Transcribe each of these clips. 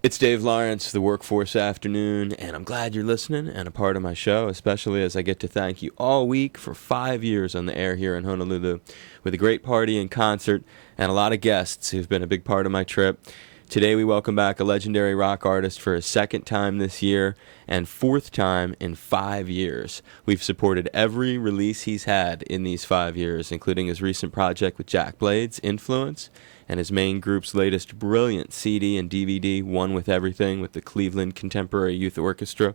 It's Dave Lawrence, the Workforce Afternoon, and I'm glad you're listening and a part of my show, especially as I get to thank you all week for 5 years on the air here in Honolulu with a great party and concert and a lot of guests who've been a big part of my trip. Today we welcome back a legendary rock artist for his second time this year and fourth time in 5 years. We've supported every release he's had in these 5 years, including his recent project with Jack Blades, Influence, and his main group's latest brilliant CD and DVD, One With Everything, with the Cleveland Contemporary Youth Orchestra.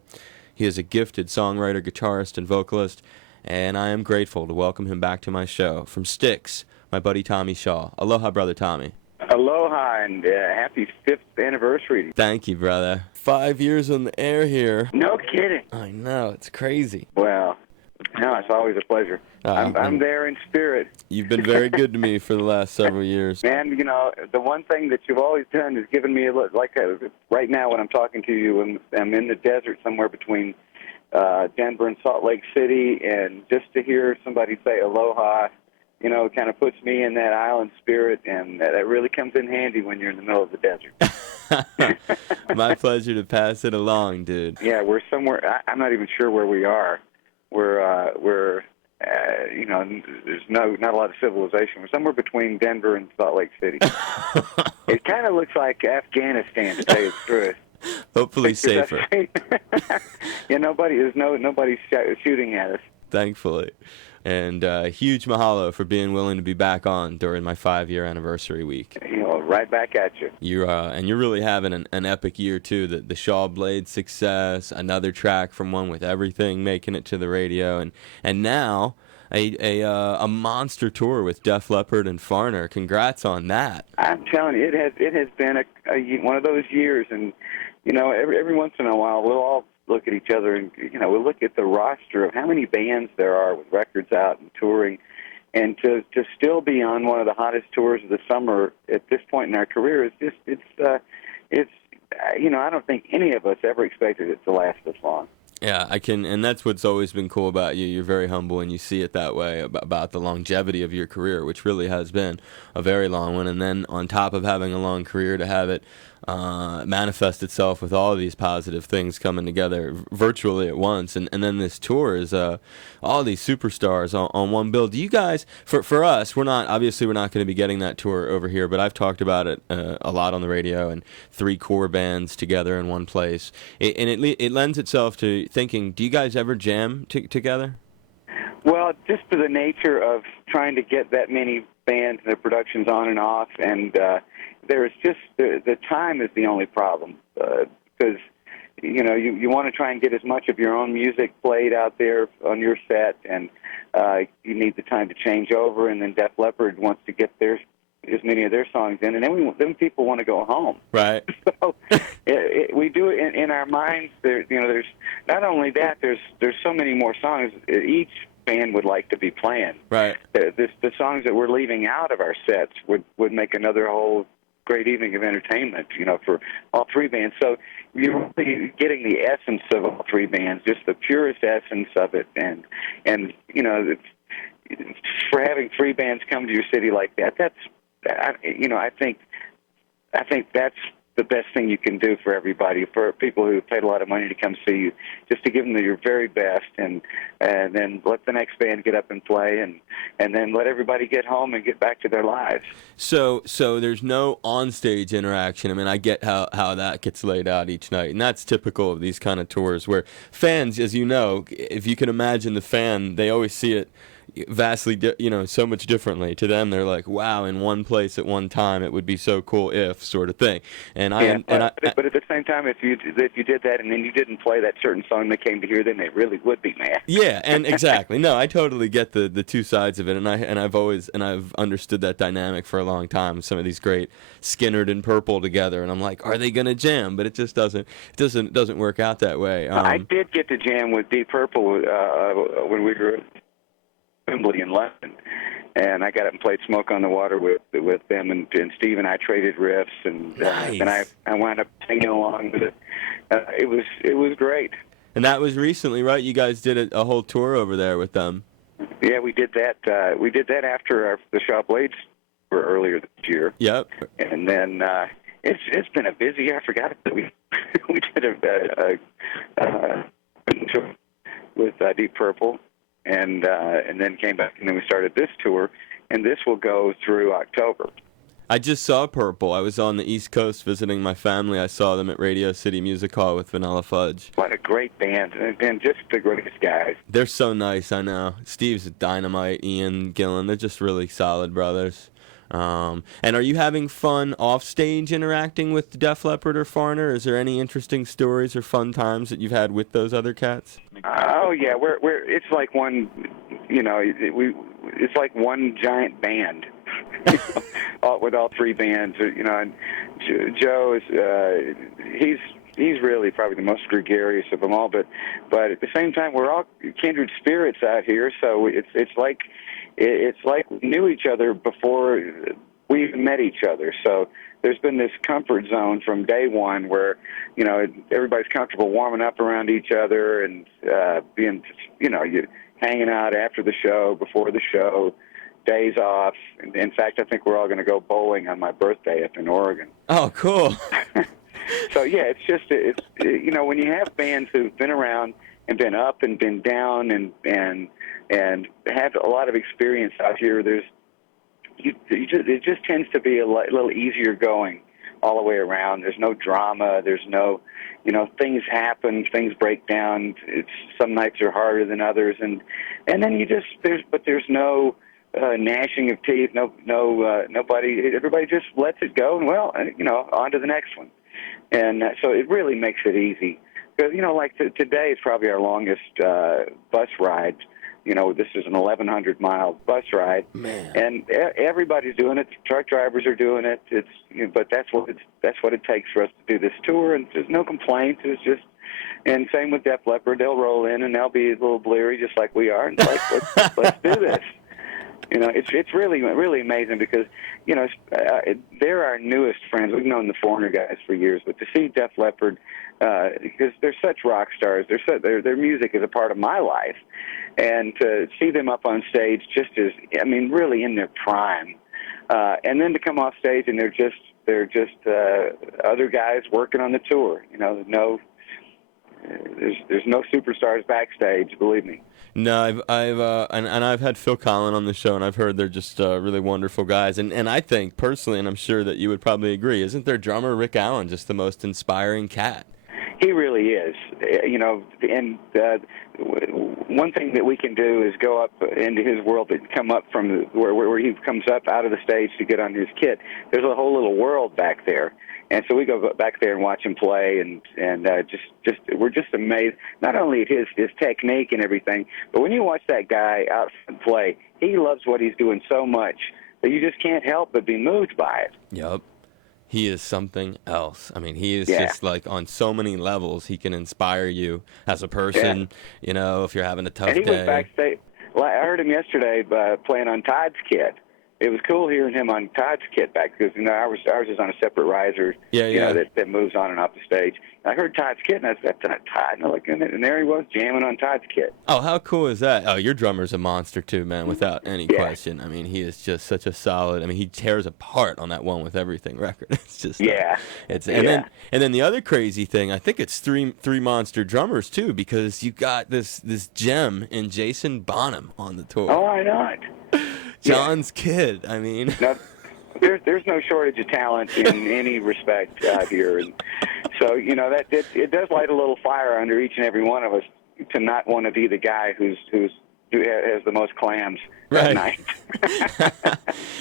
He is a gifted songwriter, guitarist, and vocalist, and I am grateful to welcome him back to my show. From Styx, my buddy Tommy Shaw. Aloha, brother Tommy. Aloha, and happy 5th anniversary. Thank you, brother. 5 years on the air here. No kidding. I know, it's crazy. Well, no, it's always a pleasure. I'm there in spirit. You've been very good to me for the last several years. Man, you know, the one thing that you've always done is given me, right now when I'm talking to you, I'm in the desert somewhere between Denver and Salt Lake City, and just to hear somebody say aloha, you know, kind of puts me in that island spirit, and that really comes in handy when you're in the middle of the desert. My pleasure to pass it along, dude. Yeah, we're somewhere, I'm not even sure where we are. We're you know, there's not a lot of civilization. We're somewhere between Denver and Salt Lake City. It kind of looks like Afghanistan, to tell you the truth. Hopefully safer. Yeah, nobody's shooting at us. Thankfully. And huge mahalo for being willing to be back on during my 5-year anniversary week. You know, right back at you. You're really having an epic year too. The Shaw Blade success, another track from One With Everything making it to the radio, and now a monster tour with Def Leppard and Farner. Congrats on that. I'm telling you, it has been one of those years, and you know, every once in a while we'll all look at each other and, you know, we'll look at the roster of how many bands there are with records out and touring, and to still be on one of the hottest tours of the summer at this point in our career is just, it's you know, I don't think any of us ever expected it to last this long. Yeah, and that's what's always been cool about you. You're very humble, and you see it that way about the longevity of your career, which really has been a very long one. And then on top of having a long career, to have it manifest itself with all of these positive things coming together virtually at once. And then this tour is all these superstars on one bill. Do you guys, for us, we're not going to be getting that tour over here, but I've talked about it a lot on the radio, and 3 core bands together in one place. It lends itself to thinking, do you guys ever jam together? Well, just to the nature of trying to get that many bands and their productions on and off, and there's just the time is the only problem, because you know you want to try and get as much of your own music played out there on your set, and you need the time to change over, and then Def Leppard wants to get as many of their songs in, and then people want to go home. Right. So we do it in our minds. There's not only that. There's so many more songs each band would like to be playing. Right. The songs that we're leaving out of our sets would make another whole great evening of entertainment, you know, for all 3 bands. So you're really getting the essence of all 3 bands, just the purest essence of it, and you know, for having 3 bands come to your city like that, I think that's the best thing you can do for everybody, for people who paid a lot of money to come see you, just to give them your very best, and then let the next band get up and play, and then let everybody get home and get back to their lives. So there's no on-stage interaction. I mean, I get how that gets laid out each night, and that's typical of these kind of tours where fans, as you know, if you can imagine the fan, they always see it vastly, so much differently. To them, they're like, wow, in one place at one time, it would be so cool if, sort of thing. But at the same time, if you did that and then you didn't play that certain song they came to hear, then they really would be mad. Yeah, and exactly. No, I totally get the two sides of it, and I've understood that dynamic for a long time. Some of these great Skinnerd and Purple together, and I'm like, are they gonna jam? But it just doesn't work out that way. I did get to jam with Deep Purple when we were Wembley in London, and I got up and played Smoke on the Water with them, and Steve and I traded riffs, and nice. And I wound up singing along with it. It was great. And that was recently, right? You guys did a whole tour over there with them. Yeah, we did that. We did that after the Shaw Blades were earlier this year. Yep. And then It's been a busy year. I forgot that we we did a tour with Deep Purple, and then came back, and then we started this tour, and this will go through October. I just saw Purple. I was on the East Coast visiting my family. I saw them at Radio City Music Hall with Vanilla Fudge. What a great band, and just the greatest guys. They're so nice, I know. Steve's dynamite, Ian Gillan. They're just really solid brothers. And are you having fun off stage interacting with Def Leppard or Foreigner? Is there any interesting stories or fun times that you've had with those other cats? Oh yeah, we're it's like one, it's like one giant band. With all three bands, and Joe is he's really probably the most gregarious of them all. But at the same time, we're all kindred spirits out here. So it's like we knew each other before we even met each other. So there's been this comfort zone from day one where everybody's comfortable warming up around each other and being you hanging out after the show, before the show. Days off. In fact, I think we're all going to go bowling on my birthday up in Oregon. Oh, cool. So yeah, it's just when you have bands who've been around and been up and been down and have a lot of experience out here, it just tends to be a little easier going all the way around. There's no drama. There's no things happen, things break down. Some nights are harder than others, and then there's no gnashing of teeth. Nobody. Everybody just lets it go, and on to the next one. And so it really makes it easy. Because like today is probably our longest bus ride. This is an 1,100-mile bus ride, Man. And everybody's doing it. Truck drivers are doing it. But that's what it takes for us to do this tour, and there's no complaints. It's just. And same with Def Leppard. They'll roll in and they'll be a little bleary, just like we are. And it's like, let's do this. It's really, really amazing because, they're our newest friends. We've known the Foreigner guys for years, but to see Def Leppard, because they're such rock stars, their music is a part of my life, and to see them up on stage really in their prime, and then to come off stage and they're just other guys working on the tour. There's no superstars backstage, believe me. No, I've had Phil Collin on the show, and I've heard they're just really wonderful guys. And I think personally, and I'm sure that you would probably agree, isn't their drummer Rick Allen just the most inspiring cat? He really is. And one thing that we can do is go up into his world and come up from where he comes up out of the stage to get on his kit. There's a whole little world back there. And so we go back there and watch him play, and we're just amazed, not only at his technique and everything, but when you watch that guy out and play, he loves what he's doing so much that you just can't help but be moved by it. Yep. He is something else. I mean, he is just like on so many levels. He can inspire you as a person, if you're having a tough day. And he was backstage. Well, I heard him yesterday playing on Todd's kit. It was cool hearing him on Todd's kit back because ours is on a separate riser, that moves on and off the stage. And I heard Todd's kit, and I said, "That's not Todd." And there he was jamming on Todd's kit. Oh, how cool is that? Oh, your drummer's a monster too, man, without any question. I mean, he is just such a solid. I mean, he tears apart on that One With Everything record. It's just and then the other crazy thing, I think it's three monster drummers too, because you got this gem in Jason Bonham on the tour. Oh, why not? John's kid. I mean, no, there's no shortage of talent in any respect out here, and so that it does light a little fire under each and every one of us to not want to be the guy who has the most clams at night.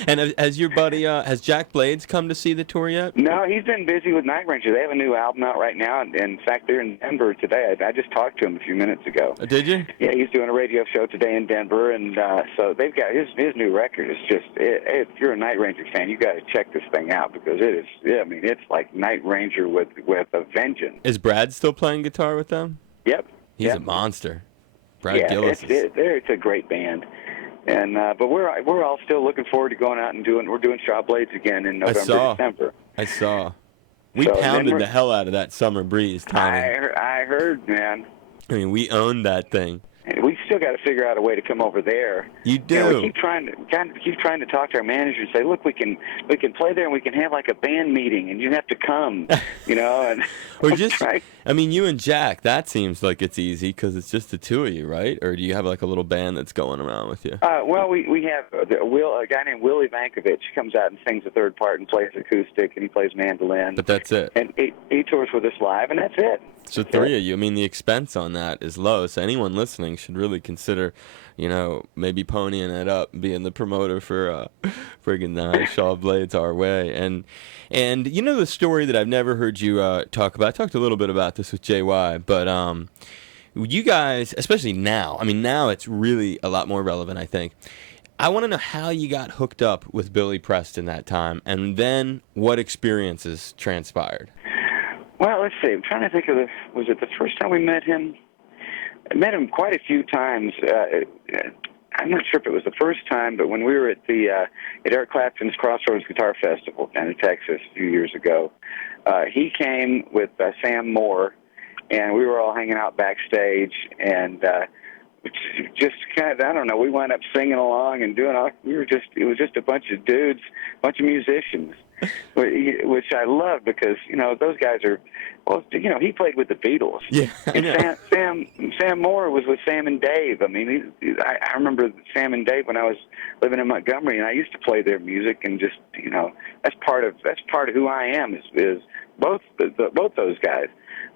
And has your buddy, has Jack Blades come to see the tour yet? No, he's been busy with Night Ranger. They have a new album out right now, and in fact, they're in Denver today. I just talked to him a few minutes ago. Did you? Yeah, he's doing a radio show today in Denver, and so they've got his new record. Is just if you're a Night Ranger fan, you got to check this thing out because it is. I mean, it's like Night Ranger with a vengeance. Is Brad still playing guitar with them? Yep. He's a monster. Brad Gillis. It's a great band. And but we're all still looking forward to going out and we're doing Shaw Blades again in November, December. I saw. We pounded the hell out of that Summer Breeze, Tommy. I heard, man. I mean, we owned that thing. And we still got to figure out a way to come over there. You do. You know, we keep trying to talk to our manager and say, look, we can play there and we can have like a band meeting and you have to come, you know. And or just, I mean, you and Jack, that seems like it's easy because it's just the two of you, right? Or do you have like a little band that's going around with you? Well, we have a guy named Willie Vankovich comes out and sings a third part and plays acoustic and he plays mandolin. But that's it. And he tours with us live, and that's it. So three of you. I mean, the expense on that is low. So anyone listening should really consider, you know, maybe ponying it up, being the promoter for friggin' Shaw Blades our way. And you know the story that I've never heard you talk about. I talked a little bit about this with JY, but you guys, especially now. I mean, now it's really a lot more relevant, I think. I want to know how you got hooked up with Billy Preston that time, and then what experiences transpired. Well, let's see. I'm trying to think of was it the first time we met him? I met him quite a few times. I'm not sure if it was the first time, but when we were at Eric Clapton's Crossroads Guitar Festival down in Texas a few years ago, he came with Sam Moore, and we were all hanging out backstage, and just kind of, I don't know, we wound up singing along and doing all, it was just a bunch of dudes, a bunch of musicians, which I love because, you know, those guys are, well, you know, he played with the Beatles. Yeah, I know. And Sam Moore was with Sam and Dave. I mean, I remember Sam and Dave when I was living in Montgomery, and I used to play their music, and just, you know, that's part of who I am is both those guys.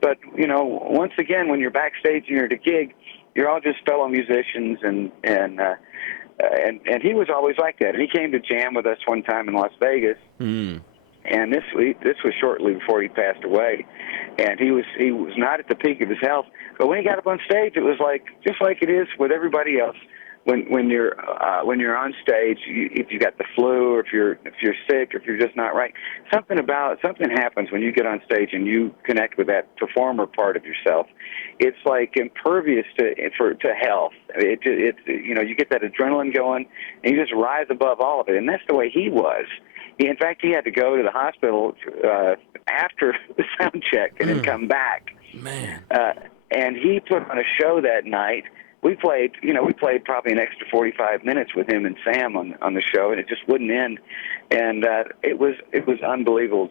But, you know, once again, when you're backstage and you're at a gig, you're all just fellow musicians, and he was always like that. And he came to jam with us one time in Las Vegas, and this was shortly before he passed away. And he was not at the peak of his health, but when he got up on stage, it was like just like it is with everybody else. When you're on stage, if you got the flu, or if you're sick, or if you're just not right, something happens when you get on stage and you connect with that performer part of yourself. It's like impervious to health. It you know, you get that adrenaline going, and you just rise above all of it. And that's the way he was. In fact, he had to go to the hospital after the sound check and then come back. Man. And he put on a show that night. We played probably an extra 45 minutes with him and Sam on the show, and it just wouldn't end. And it was unbelievable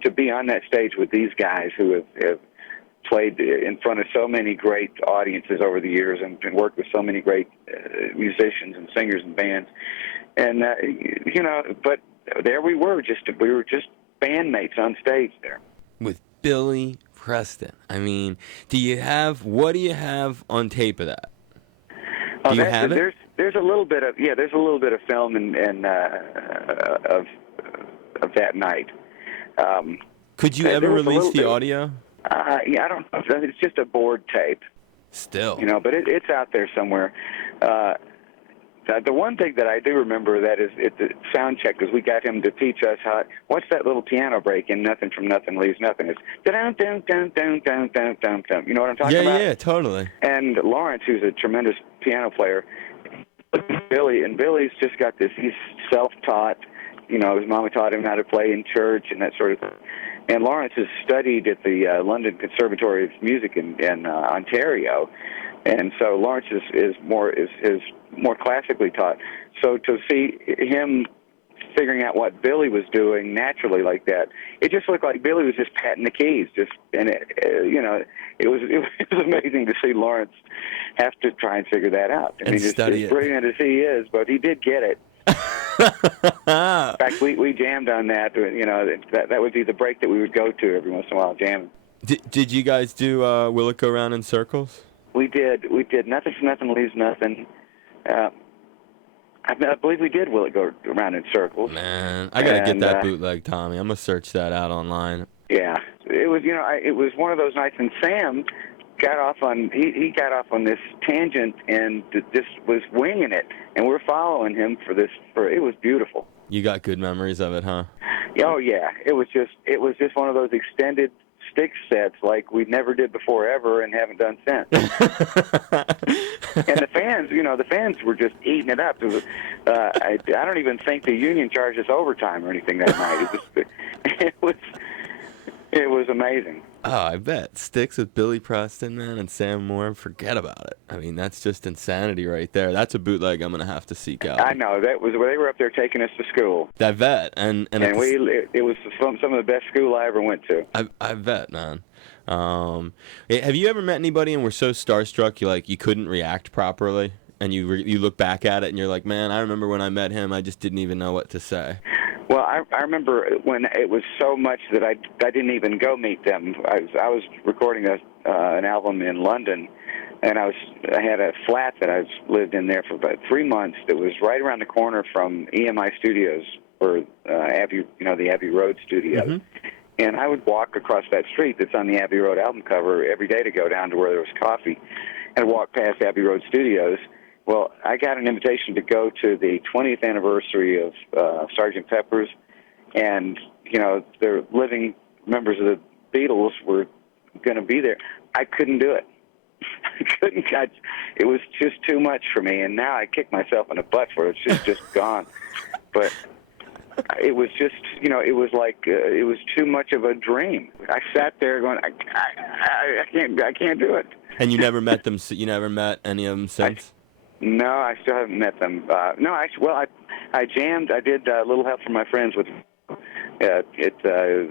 to be on that stage with these guys who have played in front of so many great audiences over the years and worked with so many great musicians and singers and bands. And you know, but there we were just bandmates on stage there with Billy Preston. I mean, what do you have on tape of that? Do you have it? There's a little bit of film and of that night. Could you ever release the audio? Yeah, I don't know. It's just a board tape. Still, you know, but it's out there somewhere. The one thing that I do remember that is at the sound check is we got him to teach us what's that little piano break in Nothing from Nothing Leaves Nothing. It's dun dun dun dun dun dun dun dun. You know what I'm talking about? Yeah, totally. And Lawrence, who's a tremendous piano player, Billy's just got this. He's self-taught. You know, his mama taught him how to play in church and that sort of thing. And Lawrence has studied at the London Conservatory of Music in Ontario. And so Lawrence is more classically taught. So to see him figuring out what Billy was doing naturally like that, it just looked like Billy was just patting the keys. It was amazing to see Lawrence have to try and figure that out. I mean, as brilliant as he is, but he did get it. In fact, we jammed on that. You know, that would be the break that we would go to every once in a while, jamming. Did you guys do Will It Go Round in Circles? We did. Nothing from Nothing Leaves Nothing. I believe we did Will It Go Round in Circles. Man, I gotta get that bootleg, Tommy. I'm gonna search that out online. Yeah, it was. You know, it was one of those nights, and Sam got off on he got off on this tangent and just was winging it, and we're following him for this. It was beautiful. You got good memories of it, huh? Oh yeah, it was just one of those extended Styx sets like we never did before ever and haven't done since. And the fans were just eating it up. I don't even think the union charged us overtime or anything that night. It was amazing. Oh, I bet. Styx with Billy Preston, man, and Sam Moore. Forget about it. I mean, that's just insanity right there. That's a bootleg I'm going to have to seek out. I know. That was where they were up there taking us to school. I bet. And it was some of the best school I ever went to. I bet, man. Have you ever met anybody and were so starstruck you couldn't react properly? And you look back at it and you're like, man, I remember when I met him, I just didn't even know what to say. Well, I remember when it was so much that I didn't even go meet them. I was recording an album in London, and I had a flat that I lived in there for about 3 months. That was right around the corner from EMI Studios, or the Abbey Road Studios. Mm-hmm. And I would walk across that street that's on the Abbey Road album cover every day to go down to where there was coffee, and walk past Abbey Road Studios. Well, I got an invitation to go to the 20th anniversary of Sgt. Pepper's, and, the living members of the Beatles were going to be there. I couldn't do it. It was just too much for me, and now I kick myself in the butt for it. It's just gone. But it was just, it was like, it was too much of a dream. I sat there going, I can't do it. And you never met them? You never met any of them since? No, I still haven't met them. I jammed. I did a Little Help from My Friends at the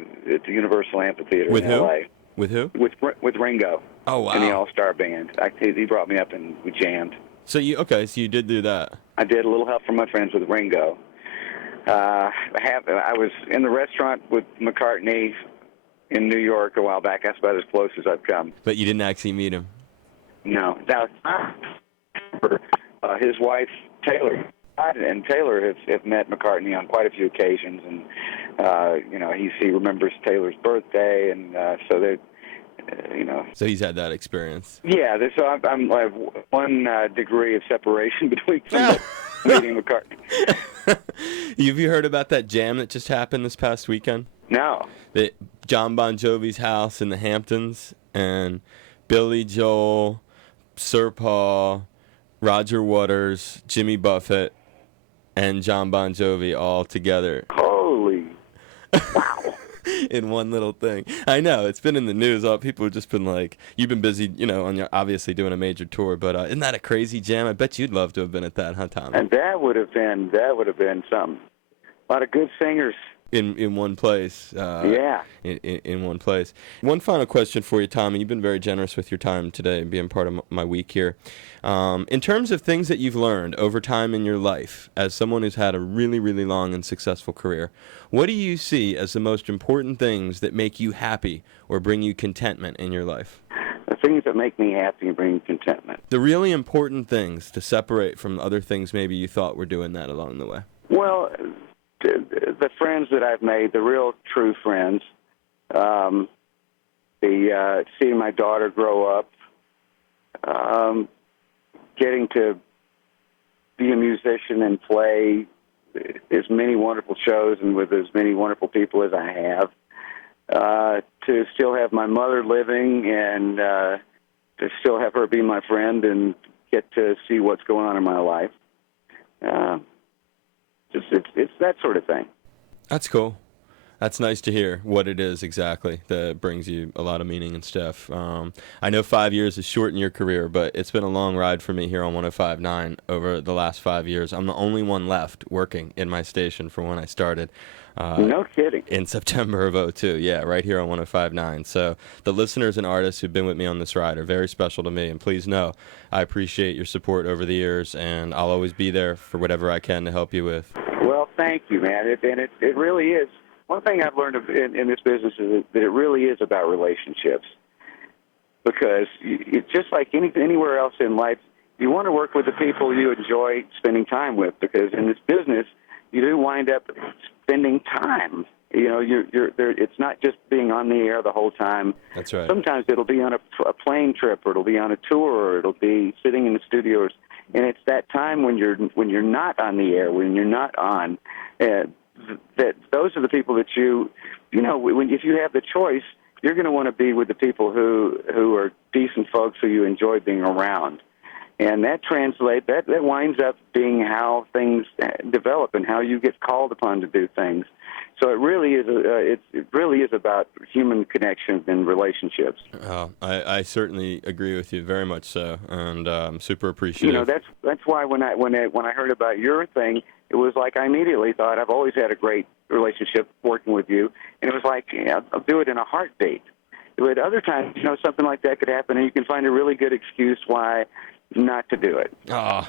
Universal Amphitheater in L.A. With who? With Ringo. Oh, wow. And the All-Star Band. He brought me up and we jammed. So you did do that? I did a Little Help from My Friends with Ringo. I was in the restaurant with McCartney in New York a while back. That's about as close as I've come. But you didn't actually meet him? No. Now, his wife, Taylor, and Taylor have met McCartney on quite a few occasions, and he remembers Taylor's birthday, and so they, So he's had that experience. Yeah, so I have 1 degree of separation between meeting McCartney. Have you heard about that jam that just happened this past weekend? No. John Bon Jovi's house in the Hamptons, and Billy Joel, Sir Paul, Roger Waters, Jimmy Buffett, and John Bon Jovi all together. Holy, wow. In one little thing. I know, it's been in the news. People have just been like, you've been busy, obviously doing a major tour, but isn't that a crazy jam? I bet you'd love to have been at that, huh, Tommy? And that would have been something. A lot of good singers. In one place. Yeah. In one place. One final question for you, Tommy. You've been very generous with your time today, being part of my week here. In terms of things that you've learned over time in your life, as someone who's had a really, really long and successful career, what do you see as the most important things that make you happy or bring you contentment in your life? The things that make me happy and bring contentment. The really important things to separate from other things maybe you thought were doing that along the way. Well, the friends that I've made, the real true friends, seeing my daughter grow up, getting to be a musician and play as many wonderful shows and with as many wonderful people as I have, to still have my mother living and to still have her be my friend and get to see what's going on in my life. It's that sort of thing. That's cool. That's nice to hear what it is exactly that brings you a lot of meaning and stuff. I know 5 years is short in your career, but it's been a long ride for me here on 105.9 over the last 5 years. I'm the only one left working in my station from when I started. No kidding. In September of 2002, yeah, right here on 105.9. So the listeners and artists who've been with me on this ride are very special to me, and please know I appreciate your support over the years, and I'll always be there for whatever I can to help you with. Well, thank you, man. It really is. One thing I've learned in this business is that it really is about relationships, because it's just like anywhere else in life, you want to work with the people you enjoy spending time with, because in this business, you do wind up spending time. You're there. It's not just being on the air the whole time. That's right. Sometimes it'll be on a plane trip, or it'll be on a tour, or it'll be sitting in the studios. And it's that time when you're not on the air, when you're not on, that those are the people that if you have the choice, you're going to want to be with the people who are decent folks who you enjoy being around. And that winds up being how things develop and how you get called upon to do things. So it really is it really is about human connections and relationships. Oh, I certainly agree with you, very much so, and I'm super appreciative. That's why when I heard about your thing, it was like I immediately thought I've always had a great relationship working with you, and it was like, yeah, I'll do it in a heartbeat. But other times, something like that could happen, and you can find a really good excuse why not to do it. Oh,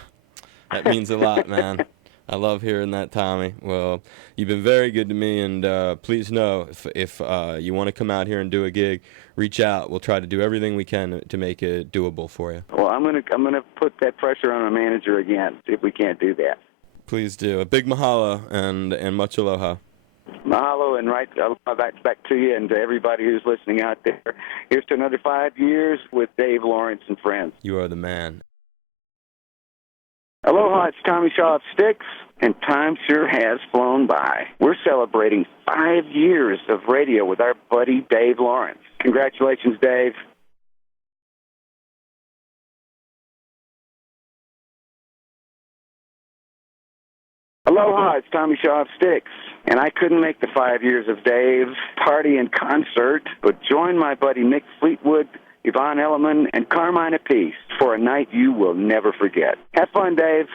that means a lot, man. I love hearing that, Tommy. Well, you've been very good to me, and please know if you want to come out here and do a gig, reach out. We'll try to do everything we can to make it doable for you. Well, I'm gonna put that pressure on my manager again, see if we can't do that. Please do. A big mahalo and much aloha. Mahalo, and back to you and to everybody who's listening out there. Here's to another 5 years with Dave Lawrence and friends. You are the man. Aloha, it's Tommy Shaw of Styx, and time sure has flown by. We're celebrating 5 years of radio with our buddy Dave Lawrence. Congratulations, Dave. Aloha, it's Tommy Shaw of Styx, and I couldn't make the 5 years of Dave's party and concert, but join my buddy Mick Fleetwood, Yvonne Elliman, and Carmine Apiece for a night you will never forget. Have fun, Dave.